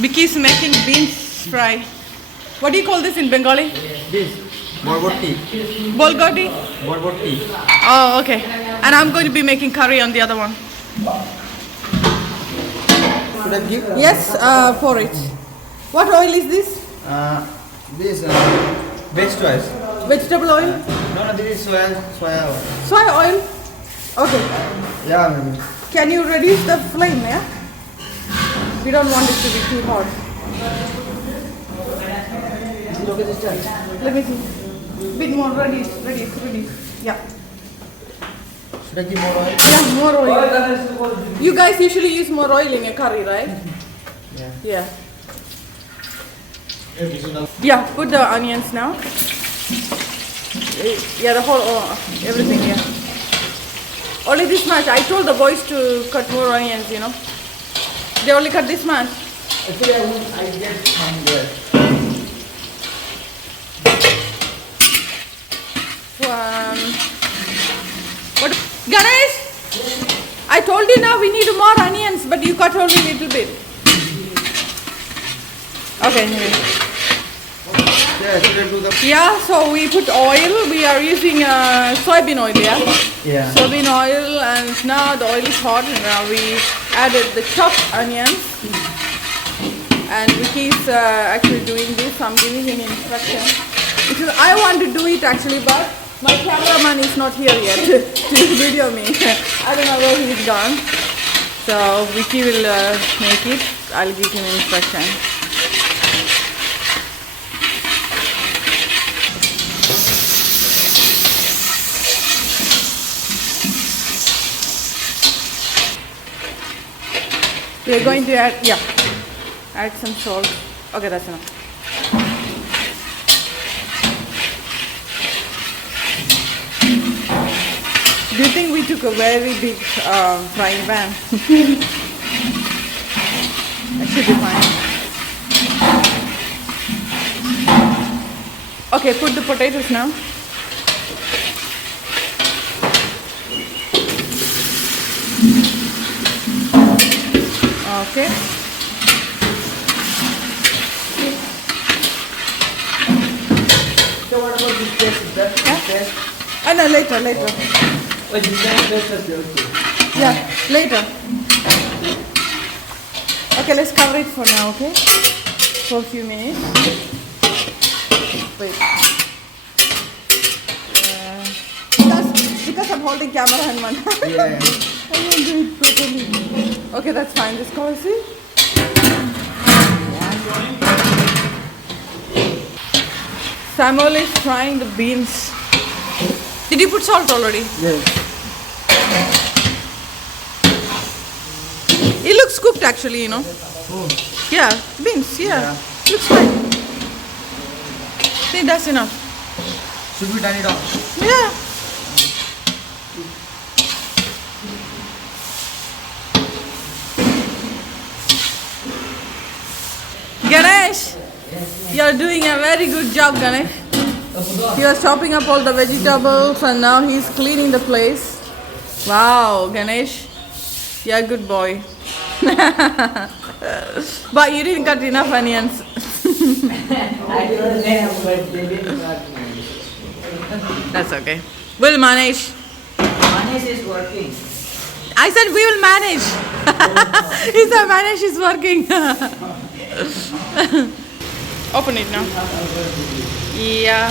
Vicky's making beans fry. What do you call this in Bengali? This borboti. Bolgoti? Borboti. Oh, okay. And I'm going to be making curry on the other one. Should I give? Yes, for it. What oil is this? This best choice. Vegetable oil? No, this is soya oil. Soy oil? Okay. Yeah, maybe. Can you reduce the flame, yeah? We don't want it to be too hot. Let me see. Bit more, ready. Yeah. Should I give more oil? Yeah, more oil. You guys usually use more oil in your curry, right? Yeah. Yeah, put the onions now. Yeah, the whole, everything, yeah. Only this much. I told the boys to cut more onions, you know. They only cut this much. Actually, I get some there. What? Ganesh? I told you now we need more onions, but you cut only a little bit. Okay, anyway. Yeah, so we put oil. We are using soybean oil, yeah? Yeah. Soybean oil, and now the oil is hot, and now we added the chopped onions. And Vicky's actually doing this. I'm giving him instruction. Because I want to do it actually, but my cameraman is not here yet to video me. I don't know where he's gone. So Vicky will make it. I'll give him instruction. We're going to add some salt. Okay, that's enough. Do you think we took a very big frying pan? That should be fine. Okay, put the potatoes now. Okay. So what about this paste? Is that paste? No, later. Oh, this paste is okay. Yeah, later. Okay, let's cover it for now, okay? For a few minutes. Wait. Because I'm holding camera and one. Yeah. I won't do it properly. Okay, that's fine. Just cover it. Samuel is frying the beans. Did you put salt already? Yes. It looks cooked actually, you know. Oh. Yeah, beans, Yeah. Looks fine. I think that's enough. Should we turn it off? Yeah. Ganesh, you're doing a very good job, Ganesh. You are chopping up all the vegetables and now he's cleaning the place. Wow, Ganesh, you're a good boy. But you didn't cut enough onions. I don't know, but they didn't cut me. That's okay. We'll manage. Manish is working. I said we will manage. He said manage is working. Open it now. Yeah.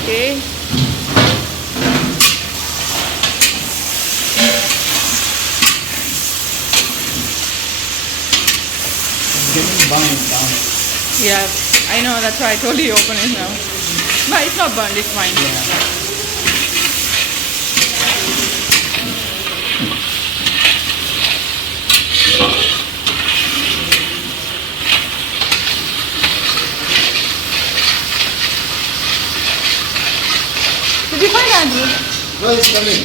Okay. Getting burned down. Yeah, I know. That's why I told you open it now. But it's not burned. It's fine. Did you find Andrew? No, it's coming.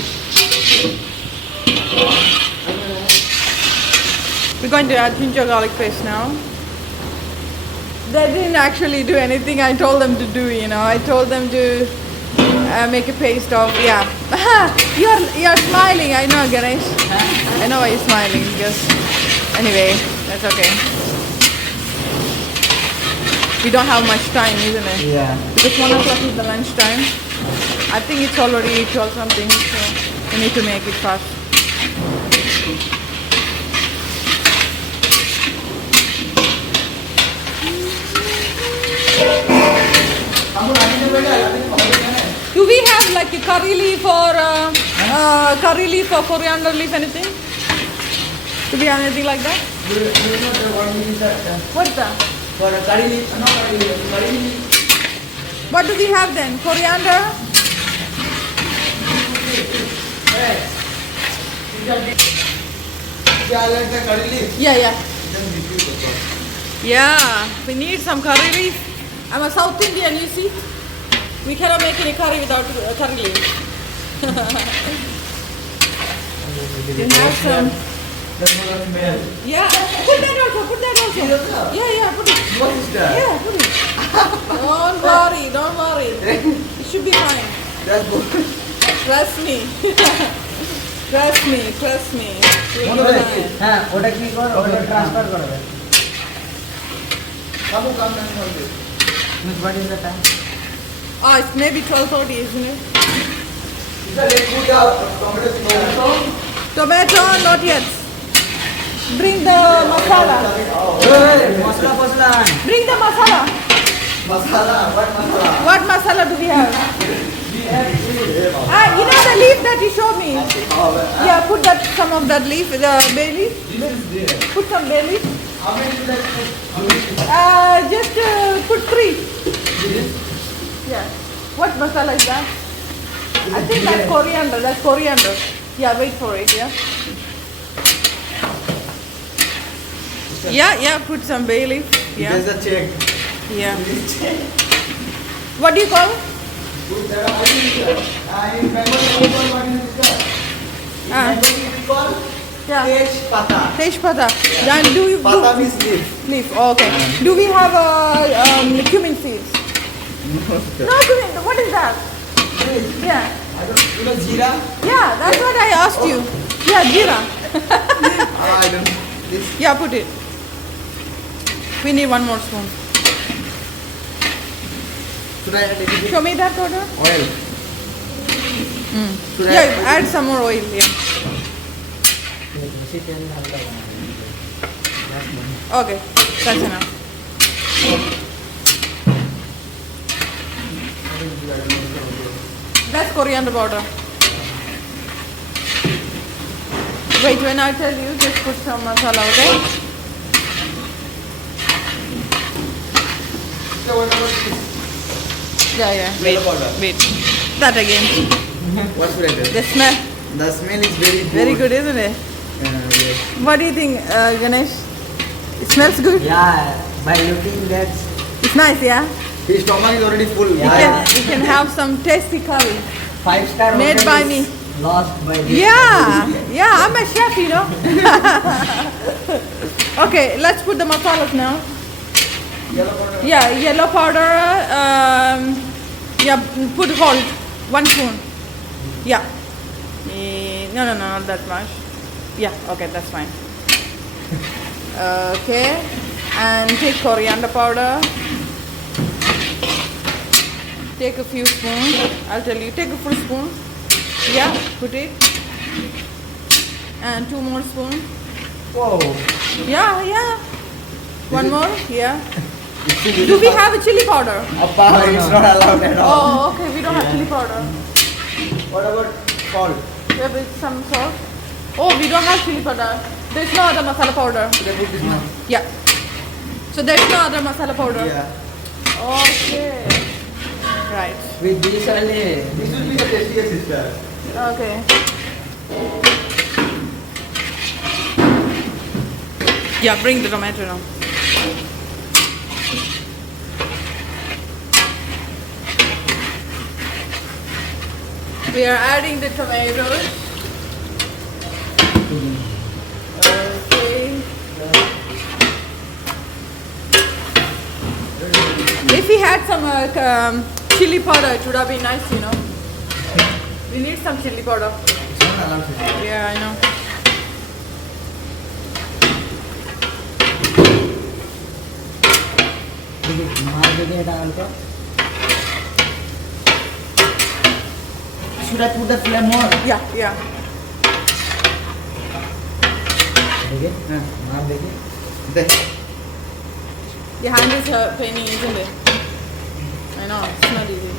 We're going to add ginger garlic paste now. They didn't actually do anything I told them to do, you know. I told them to make a paste of, yeah. You're smiling, I know, Ganesh. I know why you're smiling, because, anyway, that's okay. We don't have much time, isn't it? Yeah. Because 1 o'clock is the lunch time. I think it's already 12 something, so we need to make it fast. Do we have like a curry leaf or coriander leaf, anything? Do we have anything like that? Do you know what is that? What's that? For a curry leaf, no curry leaf, curry leaf. What do we have then? Coriander? Hey. Yeah, like the curry leaf. Yeah, yeah. Then give you the sauce. Yeah, we need some curry leaf. I'm a South Indian, you see. We cannot make any curry without curry leaf. You have some. That's not a smell. Yeah, put that also, put that also. Yeah, put it. What is that? Yeah, put it. Don't worry. It should be fine. That's good. Trust me. Trust me. You'll be fine. হ্যাঁ ওটা কি কর ওটা transfer করে দে কাবু কাম না করবে miss what is the time It's maybe 12:30, isn't it? let's put out Tomato, not yet. Bring the masala. masala Bring the masala. masala What masala do we have? You know the leaf that you showed me? Yeah, put some of that leaf, the bay leaf. Put some bay leaf. how many should I put Just put 3. Yeah. What masala is that? I think that's coriander. Yeah, wait for it, yeah. Yeah, put some bay leaf. Yeah. there's a check Yeah. What do you call it? in Bengali what is that in Bengali we call Yeah. Tejpata. Then do you pata means leaf leaf? Oh, okay. Do we have cumin seeds? No cumin. What is that? Yeah. I don't you know jeera Yeah, that's what I asked you. Yeah, jeera. I don't this Yeah, put it. We need 1 more spoon. should I take it Show me that order. oil should Yeah, add some more oil. Yeah. Okay, that's enough. That's coriander powder. Wait, when I tell you, just put some masala, okay? so what about this Yeah. yellow powder Wait. That again. what should I do The smell. the smell is very good Very good, isn't it? yes. What do you think, Ganesh? It smells good? Yeah, by looking that, It's nice, yeah? His stomach is already full You can have some tasty curry. 5-star Made hotel by is me. lost by this. Yeah, I'm a chef, you know. Okay, let's put the masalas now. yellow powder Yeah, yellow powder. Yeah, put whole 1 spoon. Yeah. No, not that much. Yeah, okay, that's fine. Okay, and take coriander powder. Take a few spoons. I'll tell you. Take a full spoon. Yeah, put it. And 2 more spoons. Whoa. Yeah. 1 more. Yeah. Do we have a chili powder? Appa, it's not allowed at all Oh, okay. We don't have chili powder. what about salt Yeah, with some salt. Oh, we don't have chili powder. There's no other masala powder. should I put this one Yeah. So there's no other masala powder. yeah Okay. Right. With this only. this will be the tastiest sister Okay. Yeah, bring the tomato now. We are adding the tomatoes. Okay. had some chili powder, it would have been nice, you know. We need some chili powder. Yeah, I know. Should I put the flame more? Yeah, yeah. Your hand is paining, isn't it? I know, it's not easy.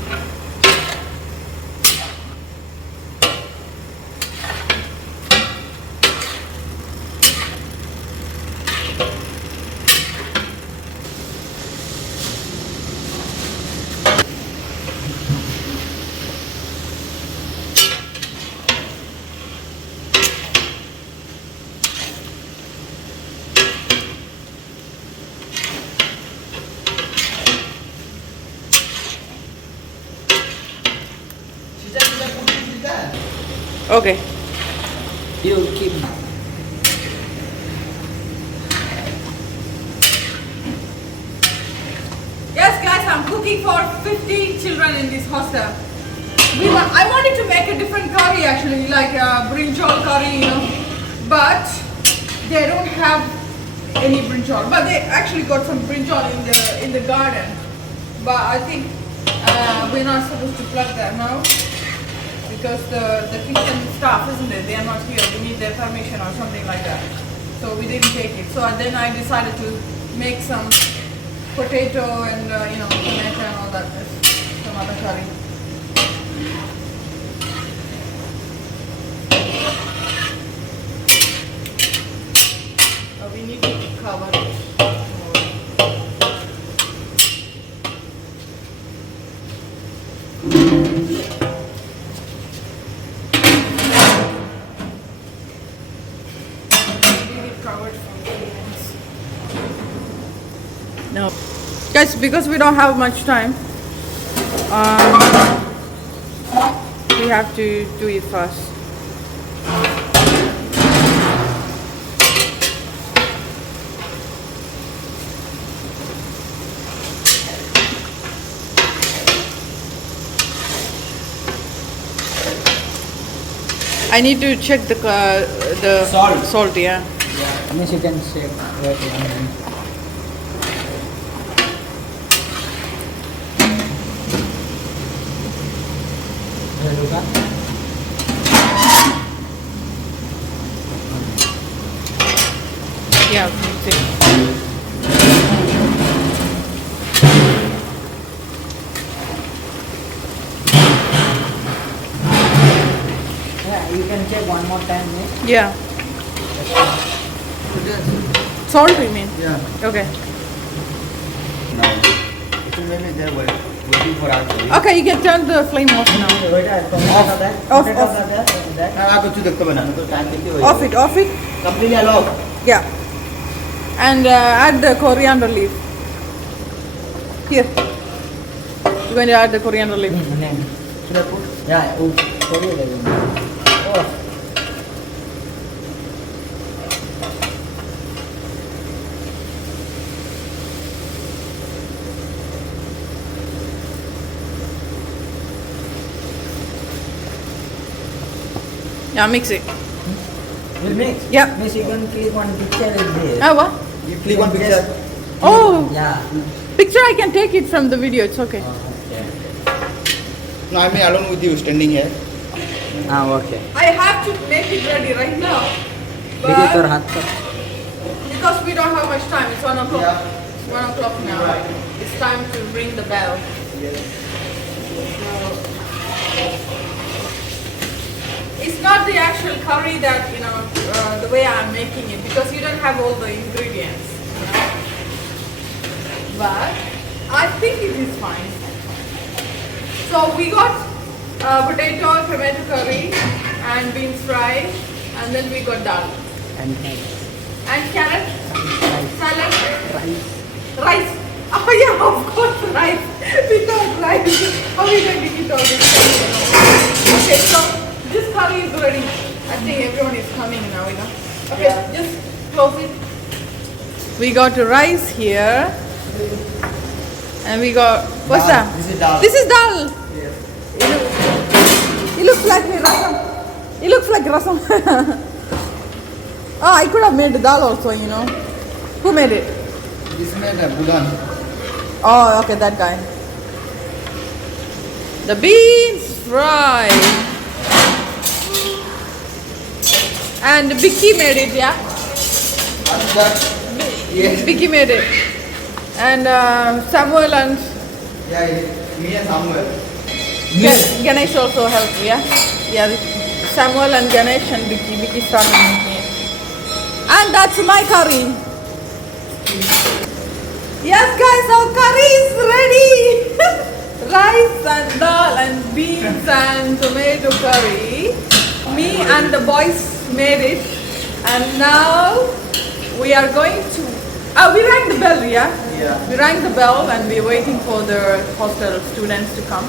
Okay. You keep. Yes, guys, I'm cooking for 50 children in this hostel. I wanted to make a different curry actually, like brinjal curry, you know, but they don't have any brinjal. But they actually got some brinjal in the garden. But I think we're not supposed to pluck that now because the kitchen staff, isn't it? They are not here. We need their permission or something like that. So we didn't take it. So then I decided to make some potato and you know, tomato and all that, some other curry. We need to cover it. No, guys, because we don't have much time, we have to do it fast. I need to check the salt, yeah. Yeah. Means you can save right one. Yeah, Yeah, you can check one more time. yeah. Salt, you mean? Yeah. Okay. Now, it will maybe they're waiting for us. Okay, you can turn the flame off now. Off. Off it, off it. Completely alone. Yeah. And add the coriander leaf. Here. You're going to add the coriander leaf. Should I put? Yeah. Oh, sorry. Oh. Yeah, mix it. Will mix? Yeah. Means you can click one picture in there. Oh, what? You click on picture. Oh, Yeah. picture I can take it from the video, it's okay. Okay. No, I'm alone with you, standing here. Okay. I have to make it ready right now. Because But because we don't have much time, it's 1 o'clock. Yeah. It's 1 o'clock now. Right. It's time to ring the bell. It's not the actual curry that, you know, the way I'm making it, because you don't have all the ingredients. You know? But I think it is fine. So we got potato, tomato curry and beans fry, and then we got dal. And Carrot, salad, rice. Oh yeah, of course, rice. We got rice. How are we going to eat all this? Okay, so this curry is ready. I think everyone is coming now, you know. Okay, Yeah. just close it. We got rice here. And we got, what's Dal. that? This is dal. This is dal. Yes. It looks like rasam. It looks like rasam. Oh, I could have made dal also, you know. Who made it? This made a Budan. Oh, okay, that guy. The beans fry. And Vicky made it, yeah? What's that? Yes. Vicky made it. And Samuel and Yeah, me and Samuel. Ganesh also helped, yeah? Yeah, Samuel and Ganesh and Vicky. Vicky started making it. And that's my curry. Yes, guys, our curry is ready. Rice and dal and beans and tomato curry. Me and the boys made it. And now we are going to... we rang the bell, yeah? Yeah. We rang the bell and we're waiting for the hostel students to come.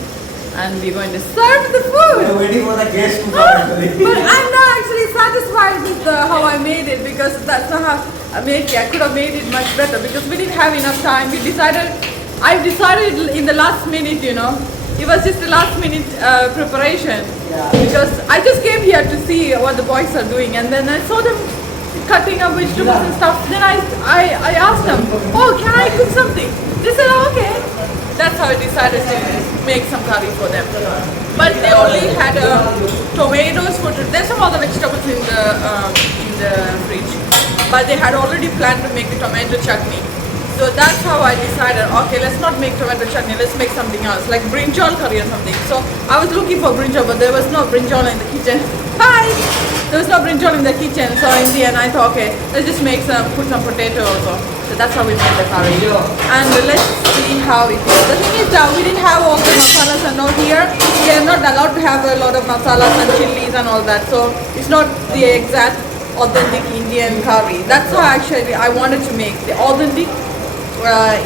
And we're going to serve the food. We're waiting for the guests to come actually. But I'm not actually satisfied with how I made it because that's not how I made it. I could have made it much better because we didn't have enough time. I decided in the last minute, you know. It was just the last minute preparation. Yeah. Because I just came here to see what the boys are doing and then I saw them cutting up vegetables and stuff. Then I asked them, oh, can I cook something? They said, oh, okay. That's how I decided to make some curry for them. But they only had tomatoes for there's some other vegetables in the fridge. But they had already planned to make the tomato chutney. So that's how I decided, okay, let's not make tomato chutney, let's make something else, like brinjal curry or something. So I was looking for brinjal, but there was no brinjal in the kitchen. Hi! There was no brinjal in the kitchen, so in the end I thought, okay, let's just put some potato also. So that's how we made the curry. And let's see how it is. The thing is that we didn't have all the masalas and all here. We are not allowed to have a lot of masalas and chilies and all that. So it's not the exact authentic Indian curry. That's how actually I wanted to make the authentic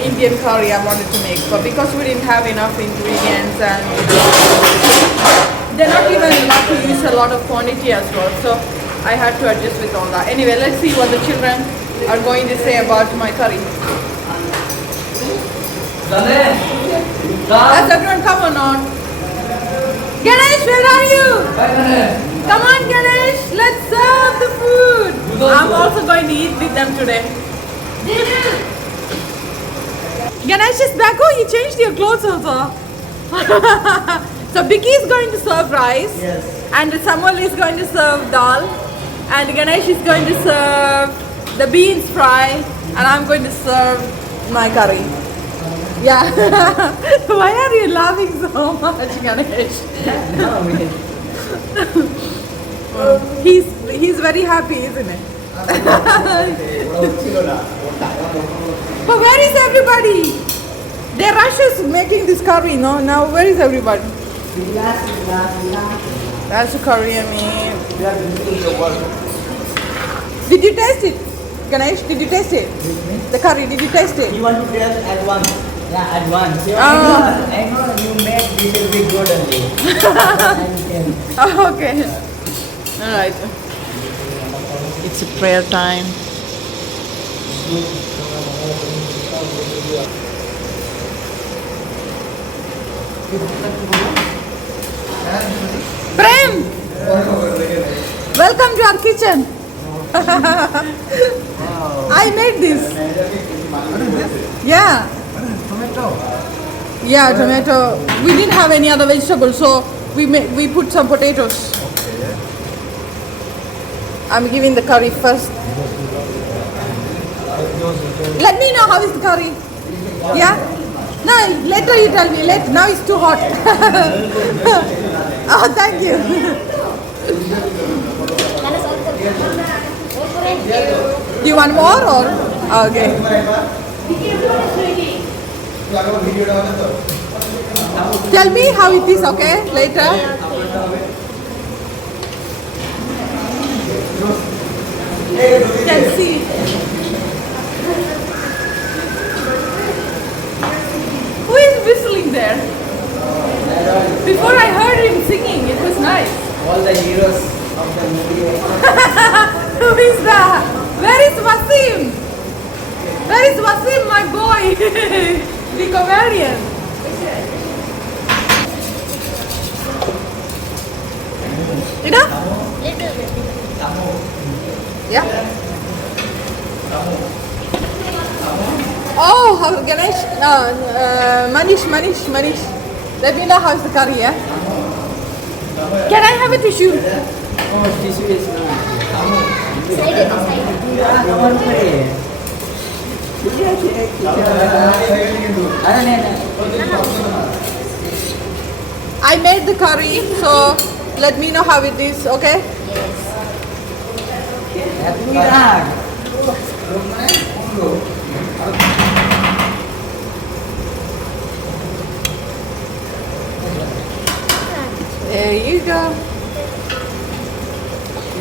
Indian curry I wanted to make, but because we didn't have enough ingredients and they're not even allowed to use a lot of quantity as well, so I had to adjust with all that. Anyway, let's see what the children are going to say about my curry. Let's everyone come on now. Ganesh, where are you? Come on, Ganesh, let's serve the food. I'm also going to eat with them today. Ganesh is back. Oh, you changed your clothes also. So Vicky is going to serve rice. Yes. And Samuel is going to serve dal. And Ganesh is going to serve the beans fry. And I'm going to serve my curry. Yeah. Why are you laughing so much, Ganesh? No, He's very happy, isn't it? But where is everybody? They rushes making this curry, no? Now where is everybody? That's the curry, I mean. Did you taste it? Ganesh, did you taste it? The curry, did you taste it? You want to taste at once? Yeah, at once. I know you made this will be good only. Oh, okay. Alright. It's a prayer time. Prem! Welcome to our kitchen. I made this. Yeah. Tomato. Yeah, tomato. We didn't have any other vegetables, so we put some potatoes. I'm giving the curry first. Let me know how is the curry. Yeah? No, later you tell me. Now it's too hot. Oh, thank you. Do you want more or? Okay. Tell me how it is, okay? Later. Can see. Who is whistling there? Before I heard him singing, it was nice. All the heroes of the movie. Who is that? Where is Wasim? Where is Wasim, my boy? the comedian. Ida? Yeah. Oh, how Ganesh? Manish. Let me know how's the curry, yeah? Can I have a tissue? Oh, tissue is not. Side. Come on, play. I made the curry, so let me know how it is, okay? There you go.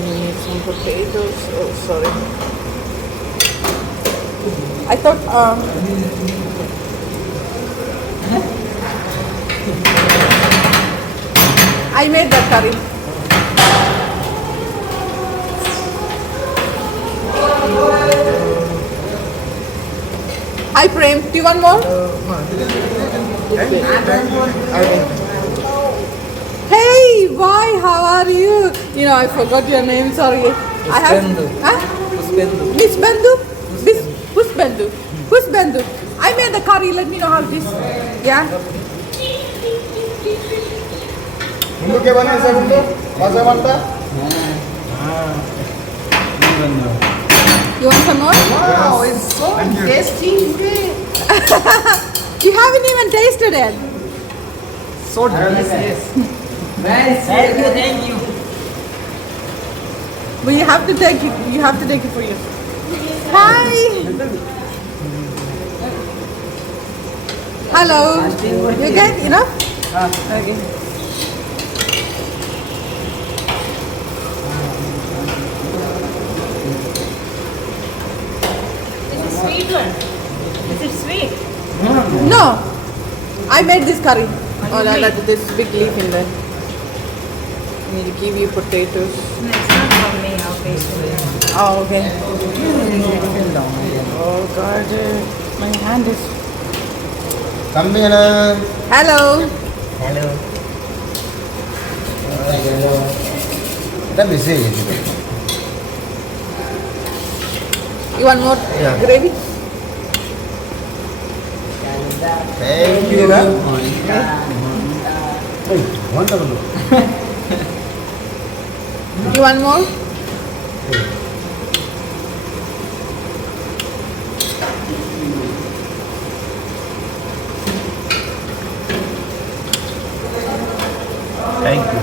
Need some potatoes. Oh, sorry. I thought, I made that curry. Hi Prem, do you want more? Hey, boy, how are you? You know, I forgot your name, sorry. I have. Huh? Miss Bendu? Who's Bendu? Who's Bendu? I made the curry, let me know how it is. Yeah? मुंडू के बने ऐसे मुंडू मजा बनता You want some more? wow it's so tasty You haven't even tasted it. so delicious Thank you. But you have to take it. You have to take it for you. Hi. Hello. You good? Enough? Okay. Sweet one. Is it sweet? No. I made this curry. Oh, no, this big leaf in there. I need to give you potatoes. No, it's not from me. I'll taste it. Oh, okay. Oh, God. My hand is... come here Hello. Hello. that busy You want more Yeah. gravy? thank you hey wonderful You want more? thank you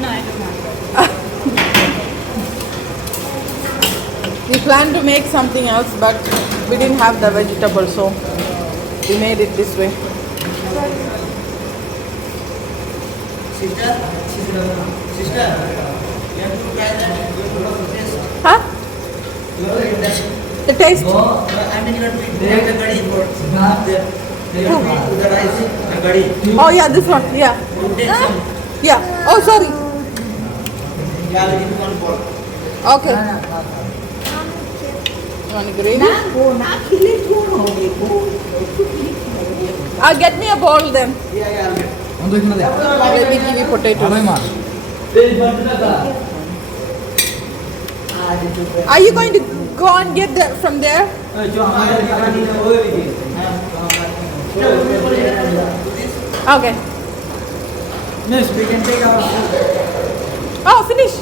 No, I don't want. We planned to make something else, but we didn't have the vegetable, so we made it this way. Sister, you have to try that. Huh? The taste? I mean, you have to make the curry for the rice, the curry. Oh yeah, this one. Yeah. Take some. Yeah. Oh, sorry. Yeah, I'll give you one bowl. Okay. You want gravy? Get me a bowl then. Yeah, I'll get. Let me give you potatoes. Are you going to go and get that from there? Okay. Yes, we can take our food. Oh, finish.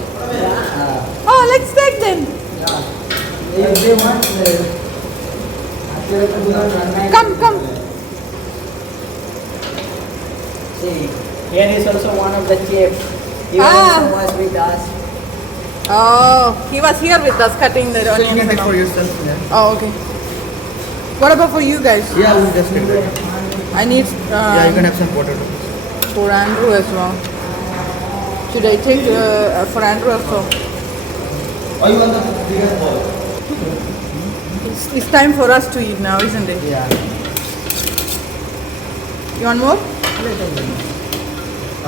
Oh, let's take them. If they want, Come. see, here is also one of the chefs. He Ah. also was with us. Oh, he was here with us cutting the you can onions. take and for all. yourself yeah Oh, okay. What about for you guys? yeah we'll just take that I need yeah you can have some potato for Andrew as well. Should I take for Andrew also? oh you want the bigger bowl It's time for us to eat now, isn't it? Yeah. You want more?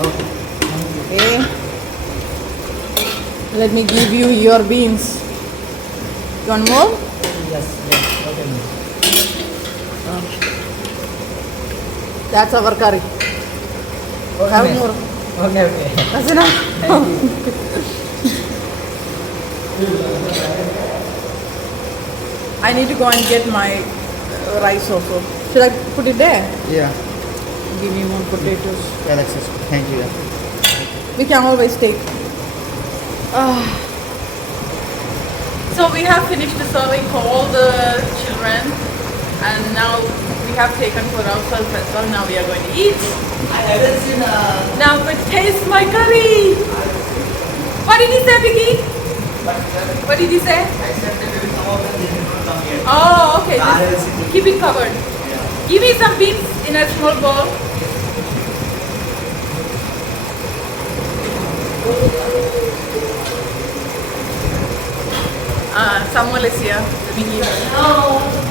Okay. Okay. Let me give you your beans. You want more? Yes. Okay. That's our curry. Have more. Okay, okay. That's enough. Thank you. I need to go and get my rice also. Should I put it there? Yeah. Give me more potatoes. Alexis, thank you. We can always take. So we have finished the serving for all the children, and now we have taken for ourselves as well. Now we are going to eat. I haven't seen Now I'm going to taste my curry. What did he say, Vicky? What did he say? Oh, okay. Just keep it covered. Give me some beans in a small bowl. Samuel is here. Let me give him.